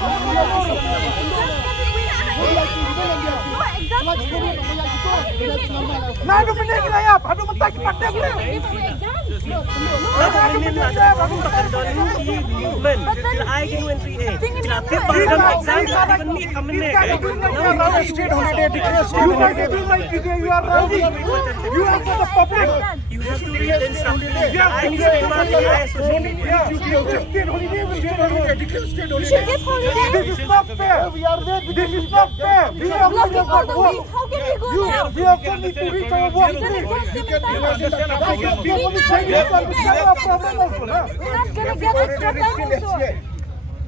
Nado meninggal ya, aduh mentak pandai boleh. movement. I can win 3A. Exam even me come in there. State holiday, declare state holiday. You are running. You are for the public. You have to read the instructions. I can stay back. I associate. State holiday will state holiday. Declare state holiday. This is not fair. We are there. This is not fair. We are Blocking for the week. How can we go now? We also need to reach our work. You understand? We're not gonna get extra time also.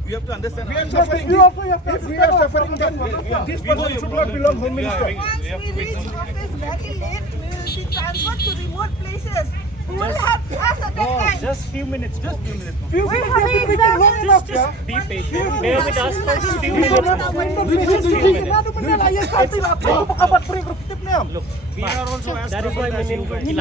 You have to understand. You also have to We are suffering that. This person should not belong Home Minister. Once we reach office very late, we will be transferred to remote places. We will have class at that time. Just few minutes. Just few minutes. We're having exam long enough, yeah? Be patient. Bear with us for just few minutes. Look, we are also as that is why we need me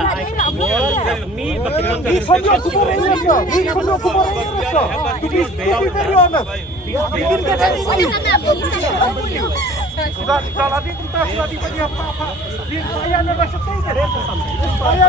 Saya